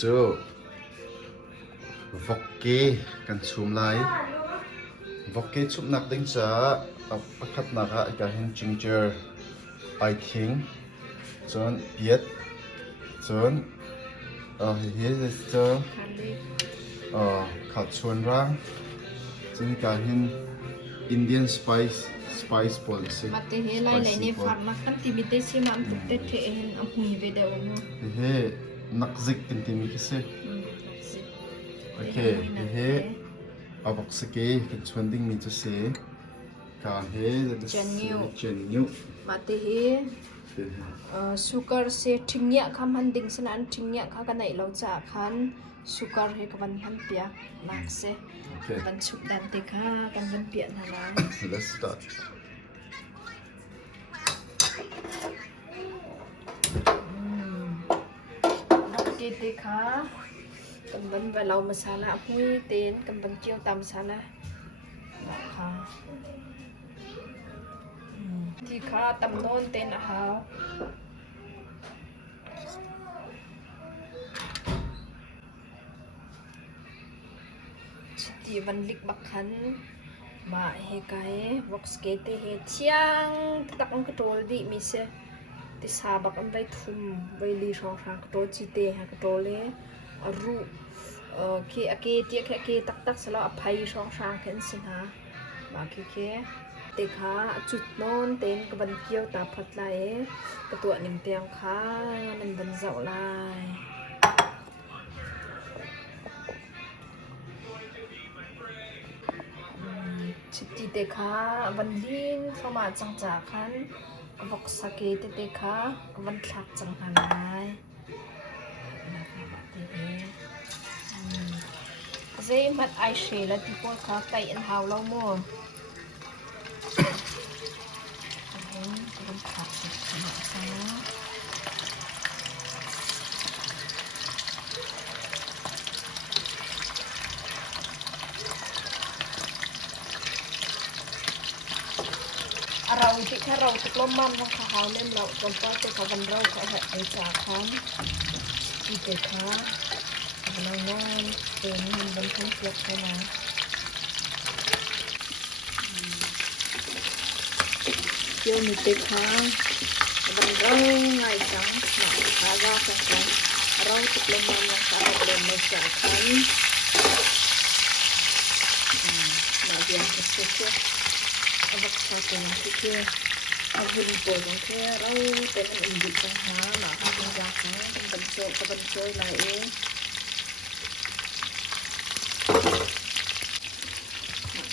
จู Voksa กันชุมไล Voksa ชุบนักดิ้งจ้าประคับนักฮะอีกการเห็น ginger ไอทิ้งจนเบียดจนเฮ้ยเจอขัดชวนร่างจนการเห็น Indian spice policy มาเตะไล่ในฟาร์มนักตั้งที่มีเตชิมันตุกเตะเห็นอัมพุยเวเดอร์มั้งเฮ้ยนักซิกกันที่มีแค่สิโอเคเฮ้ยเอาบอกสกีกันชวนดิ้งมีจะเสียการเฮ้ยเจนนิวมาเตะสุกร์เสียทิ้งเนี่ยคำหันดิ้งสนานทิ้งเนี่ยข้ากันไหนเราจะขันสุกร์ให้กับวันพันเปียนักเสียวันชุบดันเตะข้ากันวันเปียนะนะ Let's start เตะข้ากำบันเรามาซาลาหุ้ยเต้นกำบันเจียวตำซาลาค่ะที่ข้าตำโน่นเต้นหาวที่วันลิกบักขันมาเฮกายวอกสเกตเฮเชียงตักอังกระโดดดิมิเซติสาบักอันใบทุ่มใบลีชองชางกระโดดจีเตฮะกระโดดเลยรูเคเตียเคตักสละอภัยชองชางเข็นสินะมาเคเตะขาจุดโน่นเต้นกับบันเกี่ยวตาพัดไหลกระตัวหนึ่งเตียงขานั่นบันเจ้าลายชิจิเตะขาบันลินเข้ามาจังจากขันวอกสเกตเตะขาบันทักจังหันไลเซมัดไอเชลและที่พวกเขาไต่อันเท้าเราโม่เป็นผักขนาดนี้เราที่แค่เราติดลมมันของเขาเล่นเราจนก็จะเขาบันเราเขาแบบไอจากเขาที่เด็กเขาเราโน่นเป็นบนชั้นเกียรใช่ไหมเกี่ยวมีเด็กเขาบันเราไงจังหนักขาเราจังกันเราติดลมมันของเขาเล่นมาจากเขามาเรียนกับเชื่อเอาบักชาเต็มที่เชื่อเอาหุ่นปวดของเชื่อเราเป็นอันอื่นดิบจังหาหนาทำเป็นยาเขาเป็นบันโจกับบันโจอะไรเอง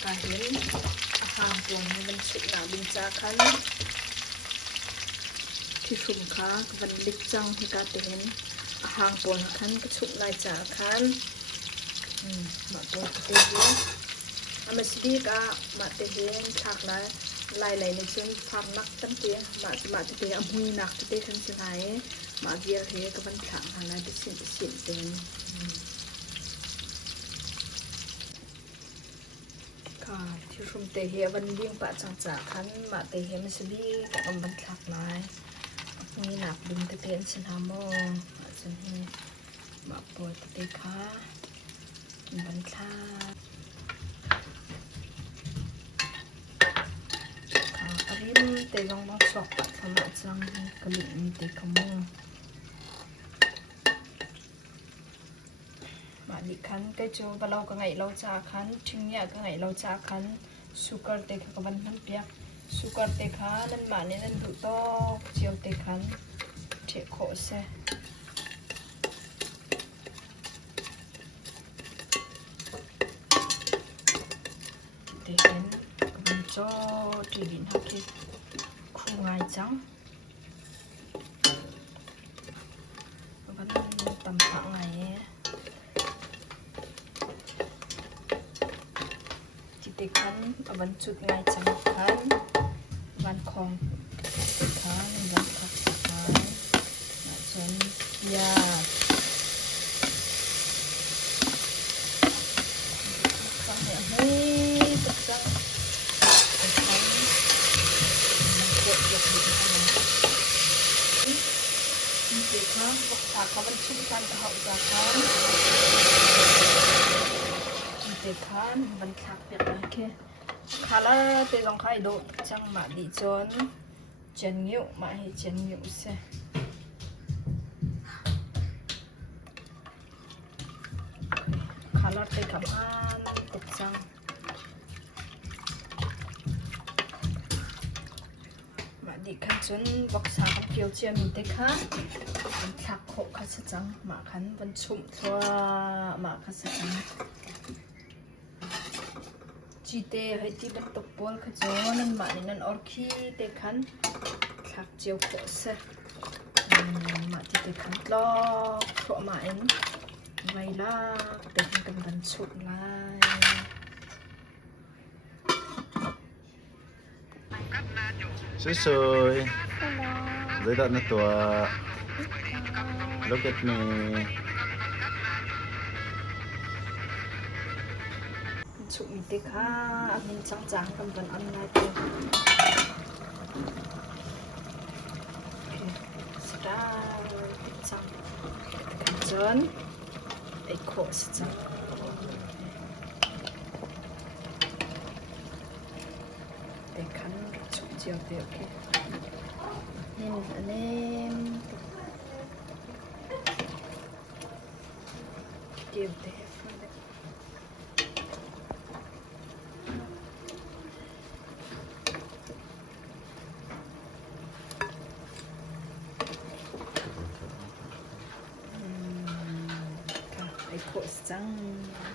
การเห็นอาหารตัวนี้มันสุดหนาบินจาคันที่ชุมค้าวันลิกจังที่การเห็นอาหารตัวคันก็ชุดลายจาคันมาตัวเตี้ยอามาสิดีก็มาเตี้ยถักลายในเชิงความนักตั้งเตี้ยมาเตี้ยมุยนักเตี้ยขันสิไหนมาเยียร์เฮกับวันถังอะไรเป็นสิ่งเป็นที่ชุมเตะเฮวันเลี้ยงปะจังจากขันมาเตะเฮมันสิบีกับบันทักลายมีหนักดึงเตะเนสินามอจนเฮมาปวดเตะขาบันทักขาอริมเตะลงมาสอกปัดขมาจังกระลิ่งเตะขโมมาดิคันก็จะบเราก็ไงเราจะคันทิ้งเนี่ยก็ไงเราจะคันสุกร์เตะกับบันทันเปียกสุกร์เตะขานั่นมาเนี่ยนั่นดูโต้เจียวเตะคันเทโคเซเตะเห็นกับบันโจจีดินฮักคิคู่ง่ายจังบันตำผักไงเด็กขันวันจุดไงจังขันวันคองเด็กขันวันพักสุดท้ายจนยาฟังเสียงให้ตักจังเด็กขันมันกดยกดิบอะไรเด็กขัน Voksa ka ban chum kan ka hau za kan te khan ban thak pek na ke khala te long khai do chang ma di chon chen ngiu ma he chen ngiu se khala te kam an tuk chang ma di khan chun Voksa kam kiu chia mi te khan ban thak kho kha sa chang ma khan ban chum thwa ma kha sa chang chi te hai ti ban tok pol kha chon nan ma ni nan or khi te khan thak chiu kho se ma ti te khan lo kho ma en vai la te kan ban chuk lai Susoy. Dây đạn nó tòa. Look at me. chuk mi te kha min chang chang kan ban an lai te star chang kan chon ai kho sa chang te khan chuk chiao te okay nên anh em điều te ai kho sa chang